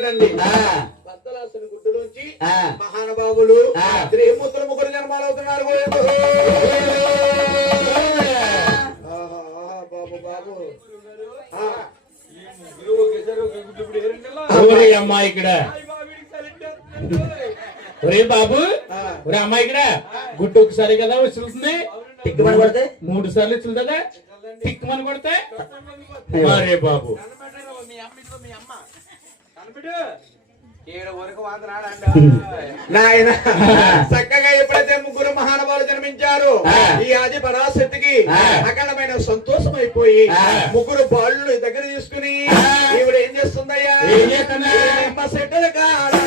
ఒకటండి భక్తలాసుని గుడ్డులోంచి మహానుభావులు త్రిమూర్తులు ముగ్గురు జన్మాలు అవుతున్నారు. బాబు బాబు అమ్మాయి ఇక్కడ ఒరే బాబు ఒరే అమ్మాయి ఇక్కడ గుడ్డు ఒకసారి కదా వస్తుంది టిక్కుమని కొడితే 3 సార్లు వచ్చుందా టిక్కుమని కొడితే మరే బాబు నాయన చక్కగా ఎప్పుడైతే ముగ్గురు మహానుభావులు జన్మించారు ఈ ఆది పరాశక్తికి అఖండమైన సంతోషం అయిపోయి ముగ్గురు బాళ్ళు దగ్గర తీసుకుని ఈవిడ ఏం చేస్తుందయ్యా సెట్టలు కాడా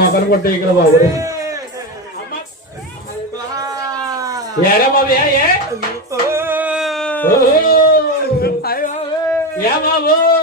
మొక్కను కొట్టే ఇక్కడ బాబు ఏరా బాబు ఏ బాబు